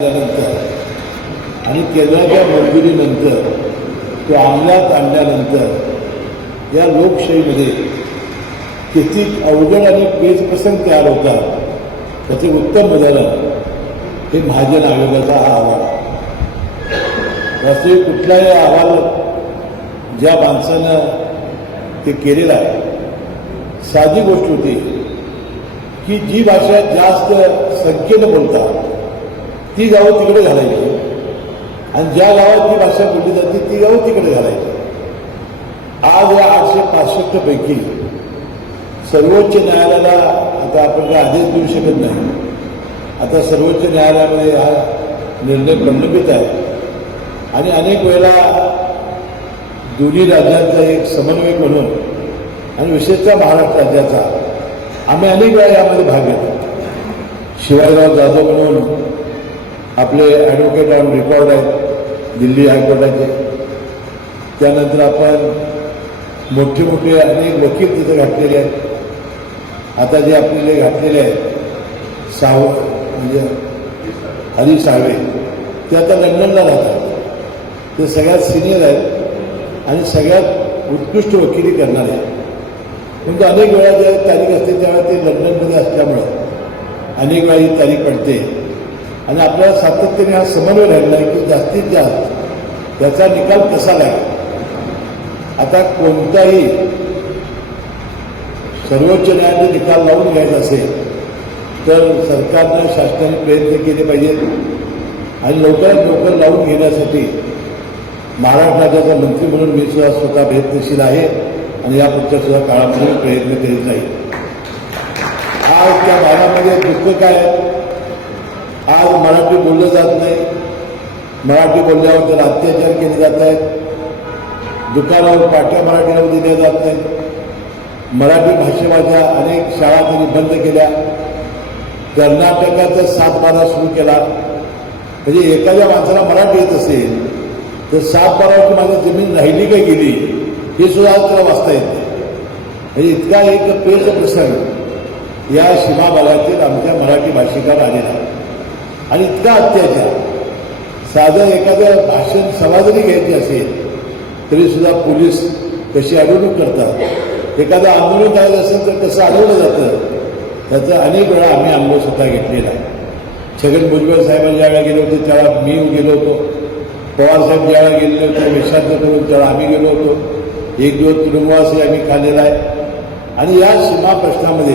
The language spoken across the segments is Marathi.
झाल्यानंतर आणि केंद्राच्या मंजुरीनंतर तो अंमलात आणल्यानंतर या लोकशाहीमध्ये किती अवघड आणि पेचप्रसंग तयार होतात त्याचे उत्तम उदाहरण हे महाजन आयोगाचा हा अहवाल असे कुठलाही अहवाल ज्या माणसानं ते केलेला आहे साधी गोष्ट होती की जी भाषा जास्त संख्येनं बोलतात ती गावं तिकडे घालायची. आणि ज्या गावात ती भाषा बोलली जाते ती गावं तिकडे घालायची. आज या आठशे पासष्ट पैकी सर्वोच्च न्यायालयाला आता आपण काय आदेश देऊ शकत नाही. आता सर्वोच्च न्यायालयामध्ये हा निर्णय प्रलंबित आहे. आणि अनेक वेळेला दोन्ही राज्यांचा एक समन्वय म्हणून आणि विशेषतः महाराष्ट्र राज्याचा आम्ही अनेक वेळा यामध्ये भाग घेतो शिवाजीराव जाधव म्हणून आपले ॲडव्होकेट ऑन रेकॉर्ड आहेत दिल्ली हायकोर्टाचे. त्यानंतर आपण मोठे मोठे अनेक वकील तिथे घातलेले आहेत. आता जे आपल्याला घातलेले आहेत साव म्हणजे हरी साळवे ते आता लंडनला राहतात ते सगळ्यात सिनियर आहेत आणि सगळ्यात उत्कृष्ट वकिली करणारे आहेत. परंतु अनेक वेळा ज्या तारीख असते त्यावेळेला ते लंडनमध्ये असल्यामुळं अनेक वेळा ही तारीख पडते. आणि आपल्याला सातत्याने हा समन्वय राहिला आहे की जास्तीत जास्त त्याचा निकाल कसा लागेल? आता कोणताही सर्वोच्च न्यायालय निकाल लावून घ्यायचा असेल तर सरकारनं शासनाने प्रयत्न केले पाहिजेत. आणि लवकरात लवकर लावून घेण्यासाठी महाराष्ट्र राज्याचा मंत्री म्हणून मी सुद्धा स्वतः प्रयत्नशील आहे आणि यापुढच्या सुद्धा काळामध्ये प्रयत्न करीत नाही आज त्या भागामध्ये दुःख काय आहे? आज मराठी बोललं जात नाही. मराठी बोलल्यावर तर अत्याचार केले जात आहेत. दुकानावर पाठ्या मराठीवर दिल्या जात नाहीत मराठी भाषेमाच्या अनेक शाळा त्यांनी बंद केल्या. कर्नाटकाचा सातबारा सुरू केला. म्हणजे एखाद्या माणसाला मराठी येत असेल तर सातबारावरची माझी जमीन राहिली का गेली हे सुद्धा आज त्याला वाचता येते म्हणजे इतका एक पेच प्रसंग या सीमा भागातील आमच्या मराठी आणि इतका अत्याचार. साधं एखादं भाषण सभा जरी घ्यायची असेल तरी सुद्धा पोलीस कशी अडवणूक करतात? एखादं आंदोलन करायचं असेल तर कसं अडवलं जातं? त्याचा अनेक वेळा आम्ही अनुभव सुद्धा घेतलेला आहे. छगन भुजबळ साहेबांना ज्यावेळेला गेलो होतो त्यावेळा मी गेलो होतो. पवार साहेब ज्यावेळेला गेलेले होते विश्रांत करून त्यावेळा आम्ही गेलो होतो. एक दिवस तुरुंगवासही आम्ही खाल्लेला आहे. आणि या सीमा प्रश्नामध्ये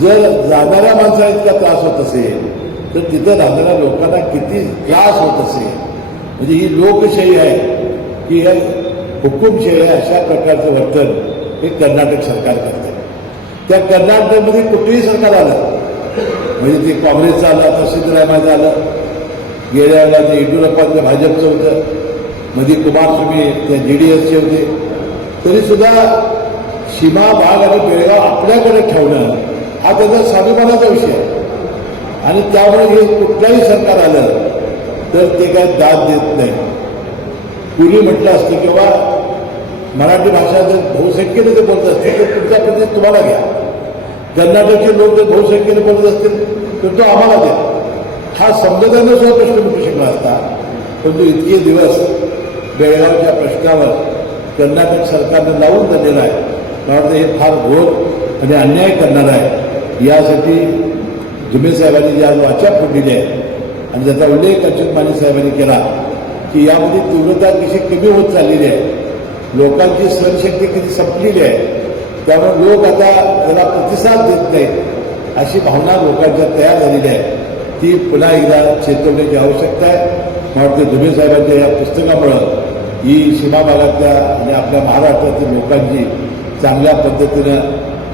जर जाणाऱ्या माणसाला इतका त्रास होत असेल तर तिथं राहणाऱ्या लोकांना किती त्रास होत असे म्हणजे ही लोकशाही आहे की हे हुकुमशाही आहे अशा प्रकारचं वर्तन हे कर्नाटक सरकार करतं. त्या कर्नाटकमध्ये कुठेही सरकार आलं म्हणजे ते काँग्रेसचं आलं आता सिद्धरामयचं आलं गेल्या वेळेला ते येडियुरप्पाचं भाजपचं होतं मध्ये कुमारस्वामी त्या जे डी एसचे होते. तरीसुद्धा सीमा भाग आणि बेळगाव आपल्याकडे ठेवणं हा त्याचा स्वाभिमानाचा विषय आहे. आणि त्यामुळे हे कुठल्याही सरकार आलं तर ते काय दाद देत नाही. कुणी म्हटलं असतं किंवा मराठी भाषा जर बहुसंख्येने ते बोलत असतील तर तुमचा प्रदेश तुम्हाला घ्या. कर्नाटकचे लोक जर बहुसंख्येने बोलत असतील तर तो आम्हाला द्या. हा संविधानाने सुद्धा प्रश्न मिटू शकला असता. परंतु इतके दिवस बेळगावच्या प्रश्नावर कर्नाटक सरकारनं लावून धरलेला आहे. मला वाटतं हे फार घोर आणि अन्याय करणार आहे. यासाठी जुमे साहेबांनी ज्या आज वाचा फोडलेली आहे आणि त्याचा उल्लेख अच्युत माने साहेबांनी केला की यामध्ये तीव्रता कशी कमी होत चाललेली आहे. लोकांची सहनशक्ती किती संपलेली आहे. त्यामुळे लोक आता त्याला प्रतिसाद देत नाहीत. अशी भावना लोकांच्या तयार झालेली आहे. ती पुन्हा एकदा चेतवण्याची आवश्यकता आहे. वाटते वाटतं धुमे साहेबांच्या या पुस्तकामुळं ही सीमा भागातल्या आणि आपल्या महाराष्ट्रातील लोकांची चांगल्या पद्धतीनं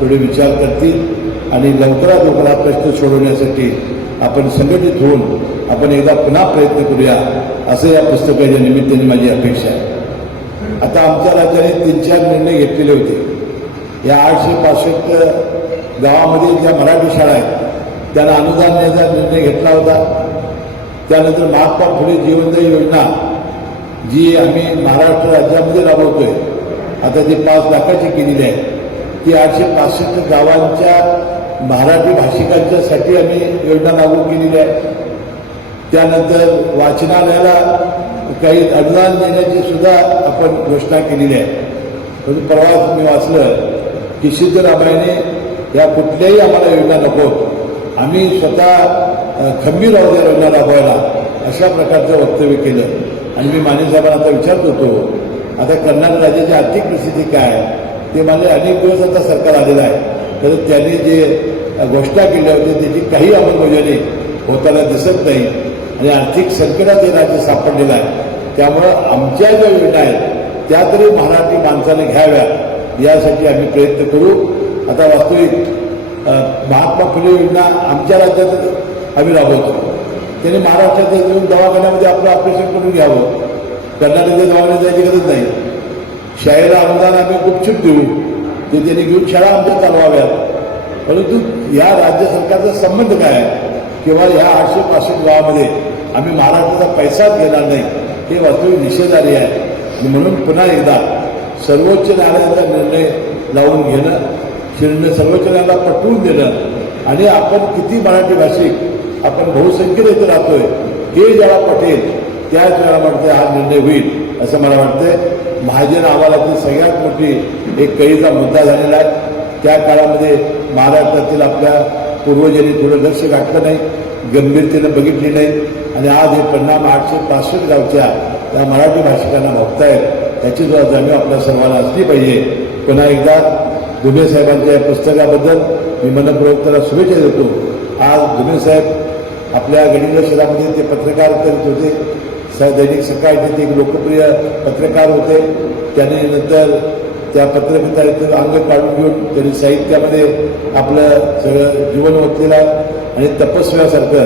थोडे विचार करतील. आणि लवकरात लवकर हा प्रश्न सोडवण्यासाठी आपण संघटित होऊन आपण एकदा पुन्हा प्रयत्न करूया असं या पुस्तकाच्या निमित्ताने माझी अपेक्षा आहे. आता आमच्या राज्याने तीन चार निर्णय घेतलेले होते. या आठशे पासष्ट गावामध्ये ज्या मराठी शाळा आहेत त्यांना अनुदान द्यायचा निर्णय घेतला होता. त्यानंतर महात्मा फुले जीवनदायी योजना जी आम्ही महाराष्ट्र राज्यामध्ये राबवतोय आता जी पाच लाखाची केलेली आहे. ती आठशे पासष्ट गावांच्या मराठी भाषिकांच्यासाठी आम्ही योजना लागू केलेली आहे. त्यानंतर वाचनालयाला काही अनुदान देण्याची सुद्धा आपण घोषणा केलेली आहे. परंतु परवा मी वाचलं की सिद्धरामायणे या कुठल्याही आम्हाला योजना नको आम्ही स्वतः खंबीर आहोत या योजना राबवायला अशा प्रकारचं वक्तव्य केलं. आणि मी माने साहेबांना आता विचारत होतो आता कर्नाटक राज्याची आर्थिक परिस्थिती काय आहे? ते मला अनेक दिवस आता सरकार आलेलं आहे. तर त्यांनी जे घोषणा केल्या होत्या त्याची काही अंमलबजावणी होताना दिसत नाही. आणि आर्थिक संकटात हे राज्य सापडलेलं आहे. त्यामुळं आमच्या ज्या योजना आहेत त्या तरी मराठी माणसाने घ्याव्या यासाठी आम्ही प्रयत्न करू. आता वास्तविक महात्मा फुले योजना आमच्या राज्यात आम्ही राबवतो. त्याने महाराष्ट्रात येऊन दवाखान्यामध्ये आपलं ऑपरेशन करून घ्यावं. कर्नाटकच्या दवाखान्यात जायची गरज नाही. शाळेला अनुदान आम्ही गुपचूप देऊ. ते त्यांनी घेऊन शाळा आमच्या चालवाव्यात. परंतु या राज्य सरकारचा संबंध काय आहे? किंवा या आठशे पासष्ट गावामध्ये आम्ही महाराष्ट्राचा पैसाच घेणार नाही. हे वास्तविक निषेधारी आहे. म्हणून पुन्हा एकदा सर्वोच्च न्यायालयाचा निर्णय लावून घेणं शिरणं सर्वोच्च न्यायालयाला पटवून देणं आणि आपण किती मराठी भाषिक आपण बहुसंख्येने इथे राहतोय हे ज्याला पटेल त्याच वेळा वाटते हा निर्णय होईल असं मला वाटतंय. महाजन अहवालातील सगळ्यात मोठी एक कळीचा मुद्दा झालेला आहे. त्या काळामध्ये महाराष्ट्रातील आपल्या पूर्वजांनी थोडं लक्ष गाठलं नाही गंभीरतेनं बघितली नाही. आणि आज हे परिणाम आठशे पासष्ट गावच्या त्या मराठी भाषिकांना भोगतायत याची सुद्धा जाणीव आपल्या सर्वांना असली पाहिजे. पुन्हा एकदा दुबे साहेबांच्या या पुस्तकाबद्दल मी मनपूर्वक त्याला शुभेच्छा देतो. आज दुबे साहेब आपल्या गडिंग शहरामध्ये ते पत्रकार करीत होते. दैनिक सकाळचे ते एक लोकप्रिय पत्रकार होते. त्यांनी नंतर त्या पत्रकारितेचं अंग काढून घेऊन त्यांनी साहित्यामध्ये आपलं सगळं जीवन ओतलेलं आणि तपस्व्यासारखं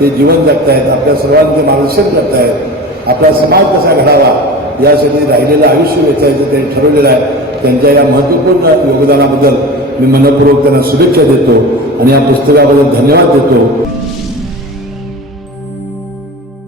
ते जीवन जगतायत. आपल्या सर्वांचे मार्गदर्शन करतायत आपला समाज कसा घडावा यासाठी राहिलेलं आयुष्य वेचायचं त्यांनी ठरवलेलं आहे. त्यांच्या या महत्त्वपूर्ण योगदानाबद्दल मी मनपूर्वक त्यांना शुभेच्छा देतो आणि या पुस्तकाबद्दल धन्यवाद देतो.